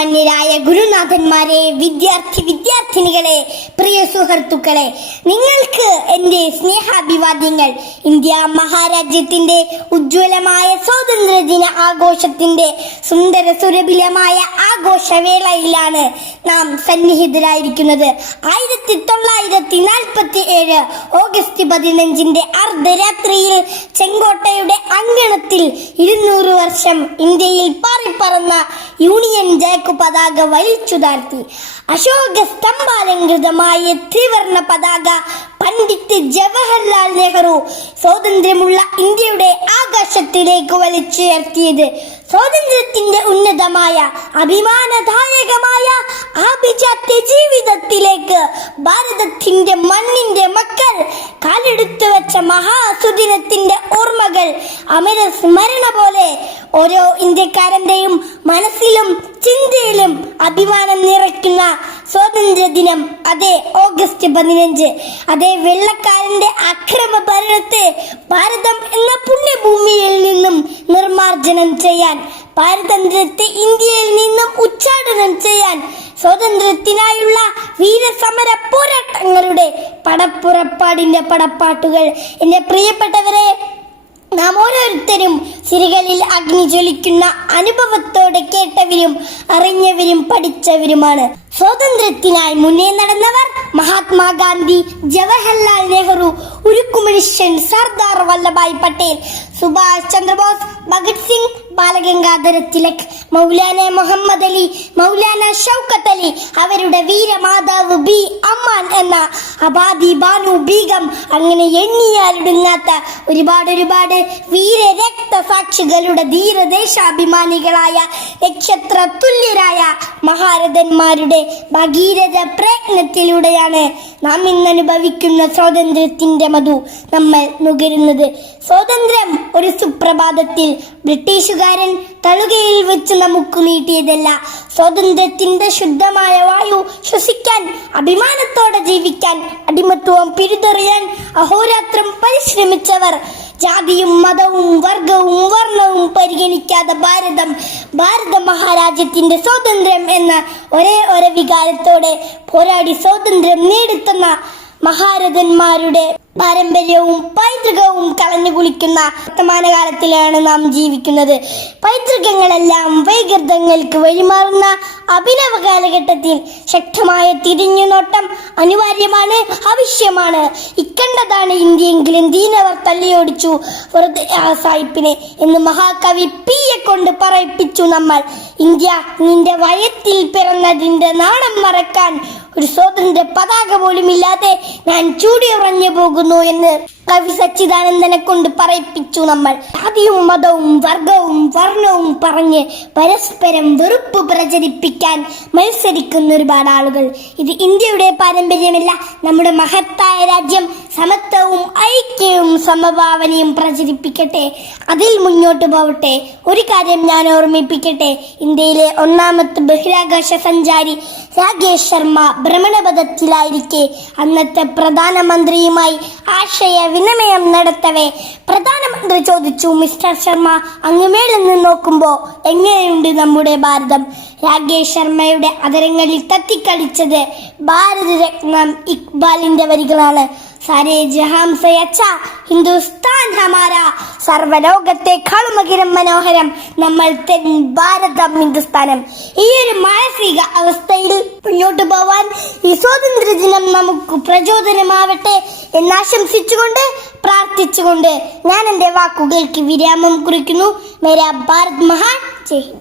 ബഹുമാന്യരായ ഗുരുനാഥന്മാരെ വിദ്യാർത്ഥി വിദ്യാർത്ഥിനികളെ പ്രിയ സുഹൃത്തുക്കളെ നിങ്ങൾക്ക് എന്റെ സ്നേഹാഭിവാദ്യങ്ങൾ ഇന്ത്യ മഹാരാജ്യത്തിന്റെ ഉജ്ജ്വലമായ സ്വാതന്ത്ര്യ ദിന ആഘോഷത്തിന്റെ സുന്ദര സുരഭിലമായ ആഘോഷവേളയിലാണ് നാം സന്നിഹിതരായിരിക്കുന്നത്. ആയിരത്തി തൊള്ളായിരത്തി നാൽപ്പത്തി ഏഴ് ഓഗസ്റ്റ് പതിനഞ്ചിന്റെ അർദ്ധരാത്രിയിൽ ചെങ്കോട്ടയുടെ അങ്കണത്തിൽ ഇരുന്നൂറ് വർഷം ഇന്ത്യയിൽ പാറിപ്പറന്ന യൂണിയൻ ജാക്ക് പതാക വലിച്ചു താഴ്ത്തി അശോക സ്തംഭാലങ്കൃതമായ ത്രിവർണ പതാക പണ്ഡിറ്റ് ജവഹർലാൽ നെഹ്റു സ്വാതന്ത്ര്യമുള്ള ഇന്ത്യയുടെ ആകാശത്തിലേക്ക് വലിച്ചുയർത്തിയത്. സ്വാതന്ത്ര്യത്തിന്റെ ഉന്നതമായ അഭിമാനദായകമായ ആഭിജാത്യ ഭാരതത്തിന്റെ മണ്ണിന്റെ മക്കൾ കാലെടുത്തു വെച്ച മഹാസുദിനത്തിന്റെ ഓർമ്മകൾ അമര സ്മരണ പോലെ ഓരോ ഇന്ത്യക്കാരന്റെയും മനസ്സിലും ചിന്തയിലും അഭിമാനം നിറയ്ക്കുന്ന സ്വാതന്ത്ര്യ ദിനം അതേ ഓഗസ്റ്റ് പതിനഞ്ച്. അതേ വെള്ളക്കാരന്റെ അക്രമ ഭരണത്തെ ഭാരതം എന്ന പുണ്യഭൂമിയിൽ നിന്നും നിർമാർജനം ചെയ്യാൻ പാരതന്ത്ര്യത്തെ ഇന്ത്യയിൽ നിന്നും ഉച്ചാടനം ചെയ്യാൻ സ്വാതന്ത്ര്യത്തിനായുള്ള വീരസമര പോരാട്ടങ്ങളുടെ പടപ്പുറപ്പാടിന്റെ പടപ്പാട്ടുകൾ. എന്റെ പ്രിയപ്പെട്ടവരെ നാം ഓരോരുത്തരും സിരകളിൽ അഗ്നി ജ്വലിക്കുന്ന അനുഭവത്തോടെ കേട്ടവരും അറിഞ്ഞവരും പഠിച്ചവരുമാണ്. സ്വാതന്ത്ര്യത്തിനായി മുന്നേ നടന്നവർ മഹാത്മാഗാന്ധി ജവഹർലാൽ നെഹ്റു ഉരുക്കുമനുഷ്യൻ സർദാർ വല്ലഭായ് പട്ടേൽ സുഭാഷ് ചന്ദ്രബോസ് ഭഗത് സിംഗ് ബാലഗംഗാധര തിലക് മൗലാന മുഹമ്മദ് അലി മൗലാന ഷൗക്കത്ത് അലി അവരുടെ വീരമാതാവ് ബി അമ്മാൻ എന്ന അബാദി ബാനു ബീഗം അങ്ങനെ എണ്ണിയാലിടുങ്ങാത്ത ഒരുപാട് ഒരുപാട് വീര രക്തസാക്ഷികളുടെ ധീരദേശാഭിമാനികളായ നക്ഷത്ര തുല്യരായ മഹാരഥന്മാരുടെ ഭഗീരഥ പ്രയത്നത്തിലൂടെയാണ് നാം ഇന്ന് അനുഭവിക്കുന്ന സ്വാതന്ത്ര്യത്തിന്റെ മധു നമ്മൾ നുകരുന്നത്. സ്വാതന്ത്ര്യം ഒരു സുപ്രഭാതത്തിൽ ബ്രിട്ടീഷുകാരൻ തളുകയിൽ വെച്ച് നമുക്ക് നീട്ടിയതല്ല. സ്വാതന്ത്ര്യത്തിന്റെ ശുദ്ധമായ വായു ശ്വസിക്കാൻ അഭിമാനത്തോടെ ജീവിക്കാൻ അടിമത്വം പിരിതെറിയാൻ അഹോരാത്രം പരിശ്രമിച്ചവർ ജാതിയും മതവും വർഗവും വർണവും പരിഗണിക്കാതെ ഭാരതം ഭാരത മഹാരാജ്യത്തിന്റെ സ്വാതന്ത്ര്യം എന്ന ഒരേ ഒരേ വികാരത്തോടെ പോരാടി സ്വാതന്ത്ര്യം നേടിത്തന്ന മഹാരഥന്മാരുടെ പാരമ്പര്യവും പൈതൃകവും കളഞ്ഞു കുളിക്കുന്ന വർത്തമാനകാലത്തിലാണ് നാം ജീവിക്കുന്നത്. പൈതൃകങ്ങളെല്ലാം വൈകൃതങ്ങൾക്ക് വഴിമാറുന്ന അഭിനവ കാലഘട്ടത്തിൽ ശക്തമായ തിരിഞ്ഞുനോട്ടം അനിവാര്യമാണ് ആവശ്യമാണ്. ഇക്കണ്ടതാണ് ഇന്ത്യയെങ്കിലും ദീനവർ തള്ളിയോടിച്ചു വെറുതെ എന്ന് മഹാകവി പിയെ കൊണ്ട് പറയിപ്പിച്ചു നമ്മൾ. ഇന്ത്യ നിന്റെ വയത്തിൽ പിറന്നതിന്റെ നാണം മറക്കാൻ ഒരു സ്വതന്ത്ര പതാക പോലും ഇല്ലാതെ ഞാൻ ചൂടിയുറഞ്ഞു പോകുന്നു എന്ന് കവി സച്ചിദാനന്ദനെ കൊണ്ട് പറയിപ്പിച്ചു നമ്മൾ. ജാതിയും മതവും വർഗവും വർണവും പറഞ്ഞ് പരസ്പരം വെറുപ്പ് പ്രചരിപ്പിക്കാൻ മത്സരിക്കുന്ന ഒരുപാട് ആളുകൾ. ഇത് ഇന്ത്യയുടെ പാരമ്പര്യമല്ല നമ്മുടെ മഹത്തായ രാജ്യം സമത്വവും ഐക്യവും സമഭാവനയും പ്രചരിപ്പിക്കട്ടെ. അതിൽ മുന്നോട്ട് പോവട്ടെ. ഒരു കാര്യം ഞാൻ ഓർമ്മിപ്പിക്കട്ടെ. ഇന്ത്യയിലെ ഒന്നാമത്തെ ബഹിരാകാശ സഞ്ചാരി രാകേഷ് ശർമ്മ ഭ്രമണപഥത്തിലായിരിക്കെ. അന്നത്തെ പ്രധാനമന്ത്രിയുമായി ആശയവിനിമയം നടത്തവേ. പ്രധാനമന്ത്രി ചോദിച്ചു മിസ്റ്റർ ശർമ്മ അങ്ങ് നിന്ന് നോക്കുമ്പോൾ എങ്ങനെയുണ്ട് നമ്മുടെ ഭാരതം? രാകേഷ് ശർമ്മയുടെ അതരങ്ങളിൽ തത്തിക്കളിച്ചത് ഭാരതരത്നം ഇക്ബാലിന്റെ വരികളാണ്. സാരേ ജഹാം ഹിന്ദുസ്ഥാൻ ഹമാര സർവലോകത്തെക്കാളും അകിരം മനോഹരം നമ്മൾ തെൻ ഭാരതം ഹിന്ദുസ്ഥാനം ഈ ഒരു മാനസിക അവസ്ഥയിൽ മുന്നോട്ട് പോവാൻ ഈ സ്വാതന്ത്ര്യ ദിനം നമുക്ക് പ്രചോദനമാവട്ടെ എന്നാശംസിച്ചുകൊണ്ട് പ്രാർത്ഥിച്ചുകൊണ്ട് ഞാൻ എന്റെ വാക്കുകൾക്ക് വിരാമം കുറിക്കുന്നു മേരാ ഭാരത് മഹാൻ ജയ്